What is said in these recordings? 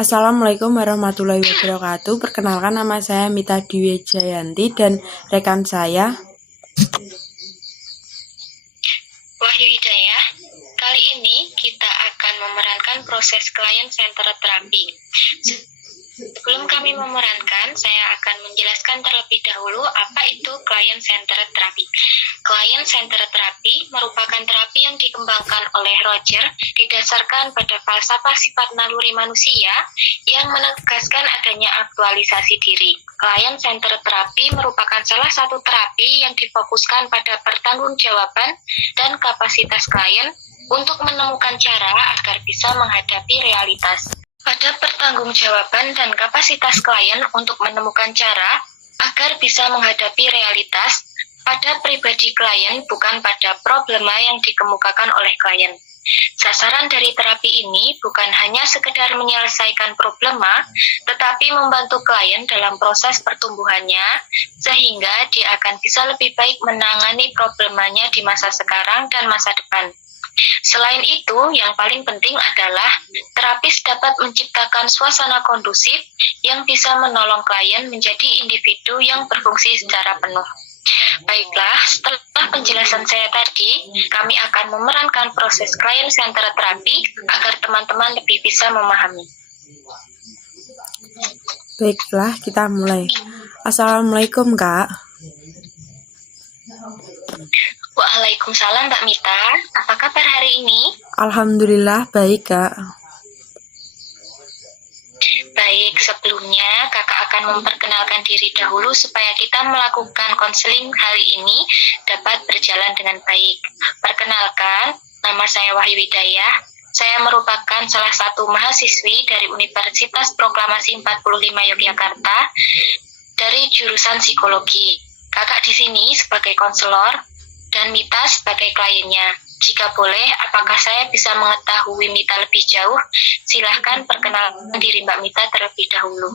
Assalamualaikum warahmatullahi wabarakatuh. Perkenalkan, nama saya Mita Dwi Jayanti dan rekan saya Wahyu Hidayah. Kali ini kita akan memerankan proses client-centered therapy. Sebelum kami memerankan, saya akan menjelaskan terlebih dahulu apa itu client-centered therapy. Client-centered therapy merupakan terapi yang dikembangkan oleh Roger didasarkan pada falsafah sifat naluri manusia yang menegaskan adanya aktualisasi diri. Client-centered therapy merupakan salah satu terapi yang difokuskan pada pertanggungjawaban dan kapasitas klien untuk menemukan cara agar bisa menghadapi realitas. Pada pertanggungjawaban dan kapasitas klien untuk menemukan cara agar bisa menghadapi realitas pada pribadi klien, bukan pada problema yang dikemukakan oleh klien. Sasaran dari terapi ini bukan hanya sekedar menyelesaikan problema, tetapi membantu klien dalam proses pertumbuhannya, sehingga dia akan bisa lebih baik menangani problemanya di masa sekarang dan masa depan. Selain itu, yang paling penting adalah terapis dapat menciptakan suasana kondusif yang bisa menolong klien menjadi individu yang berfungsi secara penuh. Baiklah, setelah penjelasan saya tadi, kami akan memerankan proses client-centered therapy agar teman-teman lebih bisa memahami. Baiklah, kita mulai. Assalamualaikum, Kak. Waalaikumsalam, Mbak Mita. Apa kabar hari ini? Alhamdulillah baik, Kak. Baik, sebelumnya kakak akan memperkenalkan diri dahulu supaya kita melakukan konseling hari ini dapat berjalan dengan baik. Perkenalkan, nama saya Wahyu Hidayah. Saya merupakan salah satu mahasiswi dari Universitas Proklamasi 45 Yogyakarta dari jurusan psikologi. Kakak di sini sebagai konselor dan Mita sebagai kliennya. Jika boleh, apakah saya bisa mengetahui Mita lebih jauh? Silahkan perkenalkan diri Mbak Mita terlebih dahulu.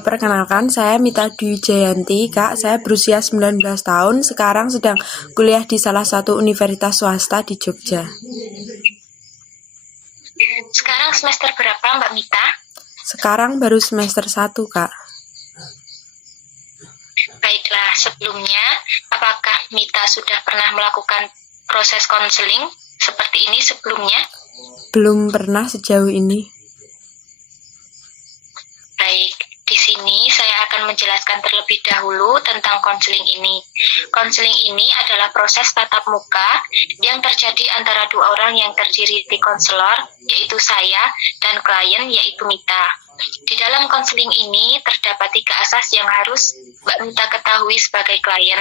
Perkenalkan, saya Mita Dwi Jayanti, Kak. Saya berusia 19 tahun, sekarang sedang kuliah di salah satu universitas swasta di Jogja. Sekarang semester berapa, Mbak Mita? Sekarang baru semester 1, Kak. Baiklah, sebelumnya, apakah Mita sudah pernah melakukan proses konseling seperti ini sebelumnya? Belum pernah sejauh ini. Baik, di sini saya akan menjelaskan terlebih dahulu tentang konseling ini. Konseling ini adalah proses tatap muka yang terjadi antara dua orang yang terdiri di konselor, yaitu saya, dan klien, yaitu Mita. Di dalam konseling ini terdapat 3 asas yang harus Mbak Mita ketahui sebagai klien.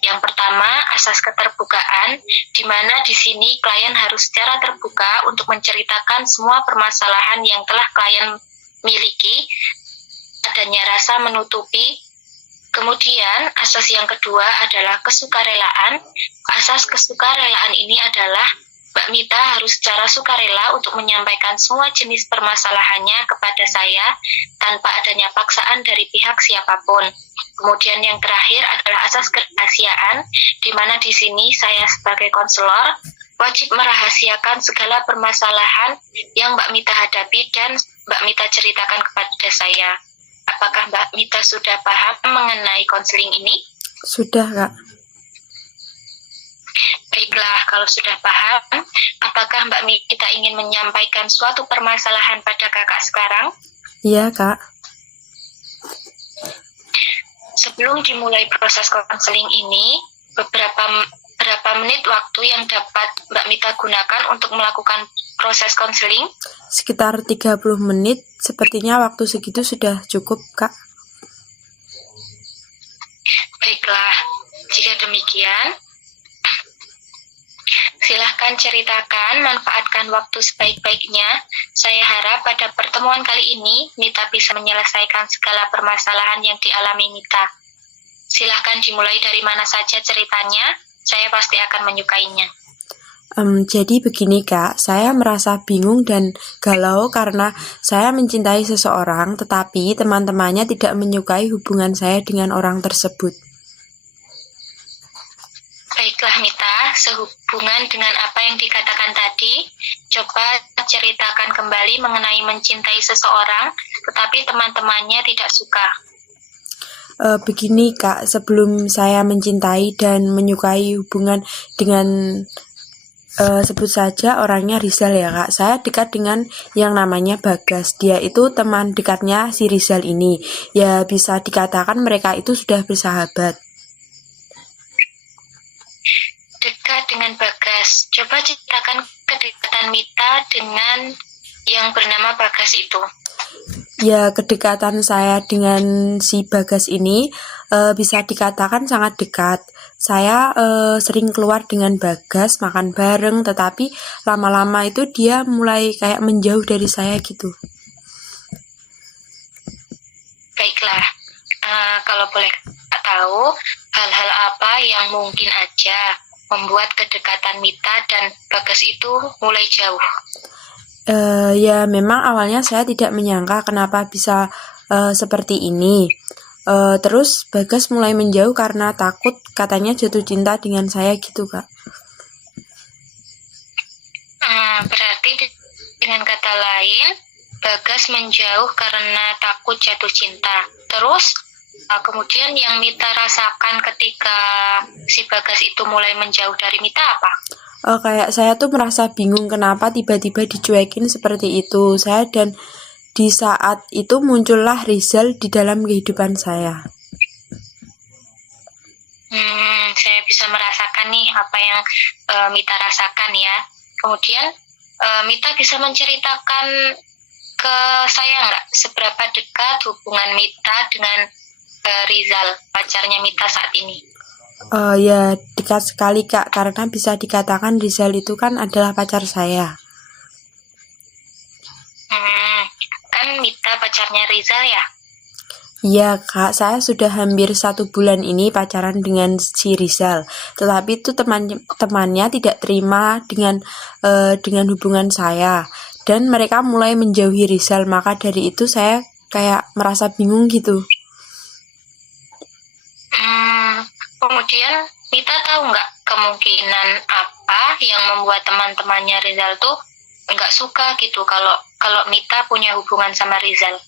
Yang pertama, asas keterbukaan, di mana di sini klien harus secara terbuka untuk menceritakan semua permasalahan yang telah klien miliki, adanya rasa menutupi. Kemudian, asas yang kedua adalah kesukarelaan. Asas kesukarelaan ini adalah Mbak Mita harus secara sukarela untuk menyampaikan semua jenis permasalahannya kepada saya tanpa adanya paksaan dari pihak siapapun. Kemudian yang terakhir adalah asas kerahasiaan, di mana di sini saya sebagai konselor wajib merahasiakan segala permasalahan yang Mbak Mita hadapi dan Mbak Mita ceritakan kepada saya. Apakah Mbak Mita sudah paham mengenai konseling ini? Sudah, Kak. Baiklah, kalau sudah paham, apakah Mbak Mita ingin menyampaikan suatu permasalahan pada kakak sekarang? Iya, Kak. Sebelum dimulai proses konseling ini, berapa menit waktu yang dapat Mbak Mita gunakan untuk melakukan proses konseling? Sekitar 30 menit, sepertinya waktu segitu sudah cukup, Kak. Baiklah, jika demikian, silahkan ceritakan, manfaatkan waktu sebaik-baiknya. Saya harap pada pertemuan kali ini, Mita bisa menyelesaikan segala permasalahan yang dialami Mita. Silahkan dimulai dari mana saja ceritanya, saya pasti akan menyukainya. Jadi begini, Kak, saya merasa bingung dan galau karena saya mencintai seseorang, tetapi teman-temannya tidak menyukai hubungan saya dengan orang tersebut. Baiklah Mita, sehubungan dengan apa yang dikatakan tadi, coba ceritakan kembali mengenai mencintai seseorang, tetapi teman-temannya tidak suka. Begini Kak, sebelum saya mencintai dan menyukai hubungan dengan sebut saja orangnya Rizal ya Kak, saya dekat dengan yang namanya Bagas. Dia itu teman dekatnya si Rizal ini. Ya bisa dikatakan mereka itu sudah bersahabat. Dekat dengan Bagas, coba ceritakan kedekatan Mita dengan yang bernama Bagas itu. Ya, kedekatan saya dengan si Bagas ini bisa dikatakan sangat dekat. Saya sering keluar dengan Bagas, makan bareng, tetapi lama-lama itu dia mulai kayak menjauh dari saya gitu. Baiklah, kalau boleh tahu, hal-hal apa yang mungkin aja membuat kedekatan Mita dan Bagas itu mulai jauh? Ya memang awalnya saya tidak menyangka kenapa bisa seperti ini. Terus Bagas mulai menjauh karena takut katanya jatuh cinta dengan saya gitu Kak. Berarti dengan kata lain, Bagas menjauh karena takut jatuh cinta. Terus kemudian yang Mita rasakan ketika si Bagas itu mulai menjauh dari Mita apa? Kayak saya tuh merasa bingung kenapa tiba-tiba dicuekin seperti itu. Dan di saat itu muncullah Rizal di dalam kehidupan saya. Saya bisa merasakan nih apa yang Mita rasakan ya. Kemudian Mita bisa menceritakan ke saya nggak seberapa dekat hubungan Mita dengan Rizal, pacarnya Mita saat ini? Ya dekat sekali Kak, karena bisa dikatakan Rizal itu kan adalah pacar saya. Kan Mita pacarnya Rizal ya? Iya Kak, saya sudah hampir 1 bulan ini pacaran dengan si Rizal. Tetapi itu temannya tidak terima dengan hubungan saya. Dan mereka mulai menjauhi Rizal, maka dari itu saya kayak merasa bingung gitu. Kemudian Mita tahu nggak kemungkinan apa yang membuat teman-temannya Rizal tuh nggak suka gitu kalau Mita punya hubungan sama Rizal?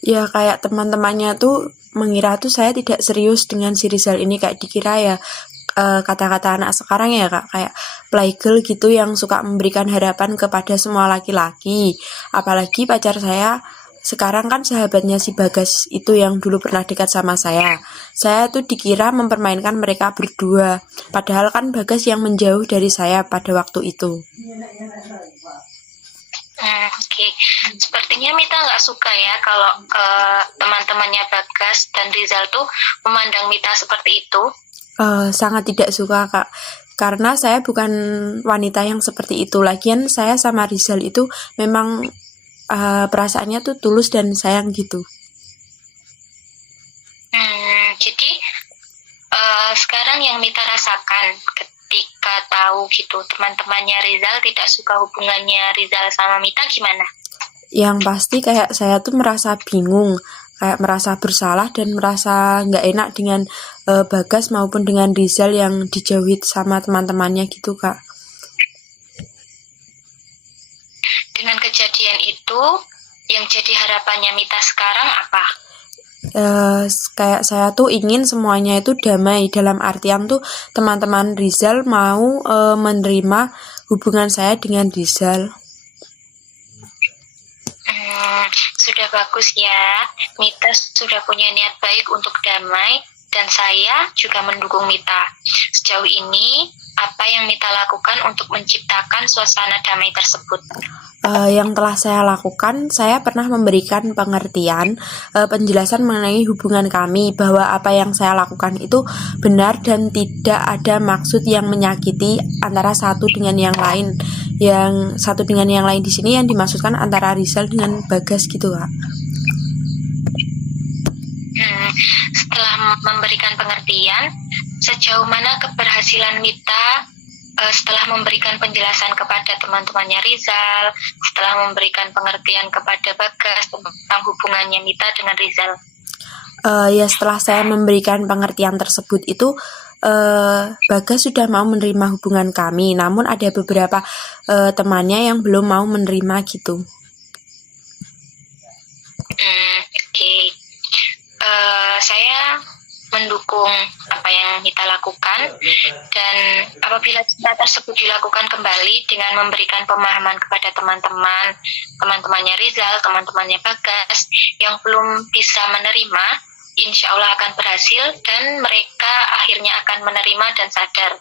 Ya kayak teman-temannya tuh mengira tuh saya tidak serius dengan si Rizal ini, kayak dikira ya kata-kata anak sekarang ya Kak, kayak playgirl gitu yang suka memberikan harapan kepada semua laki-laki. Apalagi pacar saya sekarang kan sahabatnya si Bagas itu yang dulu pernah dekat sama saya. Saya tuh dikira mempermainkan mereka berdua, padahal kan Bagas yang menjauh dari saya pada waktu itu. Oke. Sepertinya Mita nggak suka ya kalau teman-temannya Bagas dan Rizal tuh memandang Mita seperti itu. Sangat tidak suka Kak, karena saya bukan wanita yang seperti itu. Lagian saya sama Rizal itu memang perasaannya tuh tulus dan sayang gitu. Jadi sekarang yang Mita rasakan ketika tahu gitu teman-temannya Rizal tidak suka hubungannya Rizal sama Mita gimana? Yang pasti kayak saya tuh merasa bingung, kayak merasa bersalah dan merasa nggak enak dengan Bagas maupun dengan Rizal yang dijauhi sama teman-temannya gitu Kak. Dengan kejadian itu, yang jadi harapannya Mita sekarang apa? Kayak saya tuh ingin semuanya itu damai, dalam artian tuh teman-teman Rizal mau menerima hubungan saya dengan Rizal. Sudah bagus ya, Mita sudah punya niat baik untuk damai dan saya juga mendukung Mita. Sejauh ini, apa yang Mita lakukan untuk menciptakan suasana damai tersebut? Yang telah saya lakukan, saya pernah memberikan pengertian, penjelasan mengenai hubungan kami, bahwa apa yang saya lakukan itu benar dan tidak ada maksud yang menyakiti antara satu dengan yang lain. Yang satu dengan yang lain di sini yang dimaksudkan antara Rizal dengan Bagas gitu Kak. Setelah memberikan pengertian, sejauh mana keberhasilan Mita setelah memberikan penjelasan kepada teman-temannya Rizal, setelah memberikan pengertian kepada Bagas tentang hubungannya Mita dengan Rizal? Ya setelah saya memberikan pengertian tersebut itu Bagas sudah mau menerima hubungan kami, namun ada beberapa temannya yang belum mau menerima gitu. Oke. Saya mendukung apa yang kita lakukan, dan apabila cinta tersebut dilakukan kembali dengan memberikan pemahaman kepada teman-temannya Rizal, teman-temannya Bagas yang belum bisa menerima, insya Allah akan berhasil dan mereka akhirnya akan menerima dan sadar.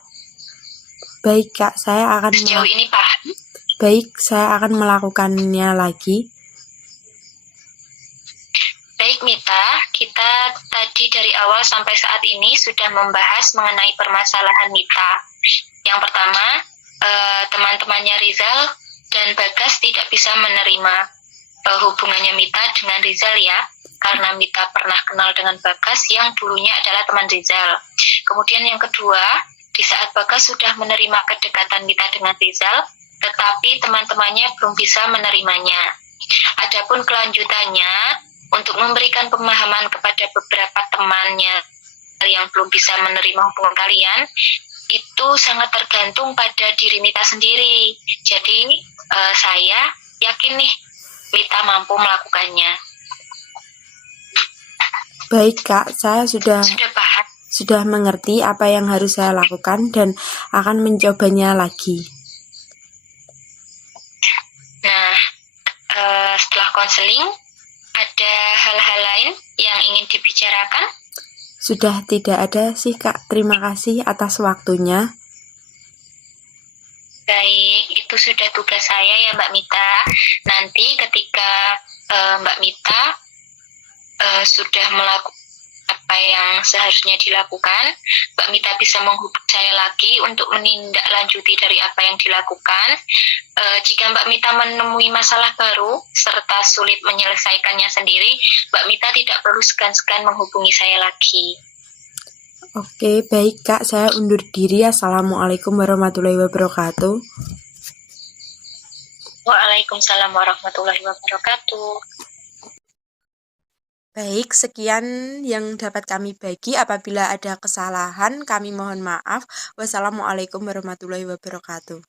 Baik Kak, Sejauh ini paham? Baik, saya akan melakukannya lagi. Baik Mita, kita tadi dari awal sampai saat ini sudah membahas mengenai permasalahan Mita. Yang pertama, teman-temannya Rizal dan Bagas tidak bisa menerima hubungannya Mita dengan Rizal ya, karena Mita pernah kenal dengan Bagas yang dulunya adalah teman Rizal. Kemudian yang kedua, di saat Bagas sudah menerima kedekatan Mita dengan Rizal, tetapi teman-temannya belum bisa menerimanya. Adapun kelanjutannya, untuk memberikan pemahaman kepada beberapa temannya yang belum bisa menerima hubungan kalian, itu sangat tergantung pada diri Mita sendiri. Jadi saya yakin nih Mita mampu melakukannya. Baik Kak, saya Sudah paham? sudah mengerti apa yang harus saya lakukan dan akan mencobanya lagi. Nah, setelah konseling, ada hal-hal lain yang ingin dibicarakan? Sudah tidak ada sih Kak, terima kasih atas waktunya. Baik, itu sudah tugas saya ya Mbak Mita. Nanti ketika Mbak Mita sudah melakukan apa yang seharusnya dilakukan, Mbak Mita bisa menghubungi saya lagi untuk menindaklanjuti dari apa yang dilakukan. Jika Mbak Mita menemui masalah baru serta sulit menyelesaikannya sendiri, Mbak Mita tidak perlu segan-segan menghubungi saya lagi. Oke, baik Kak, saya undur diri. Assalamualaikum warahmatullahi wabarakatuh. Waalaikumsalam warahmatullahi wabarakatuh. Baik, sekian yang dapat kami bagi. Apabila ada kesalahan, kami mohon maaf. Wassalamualaikum warahmatullahi wabarakatuh.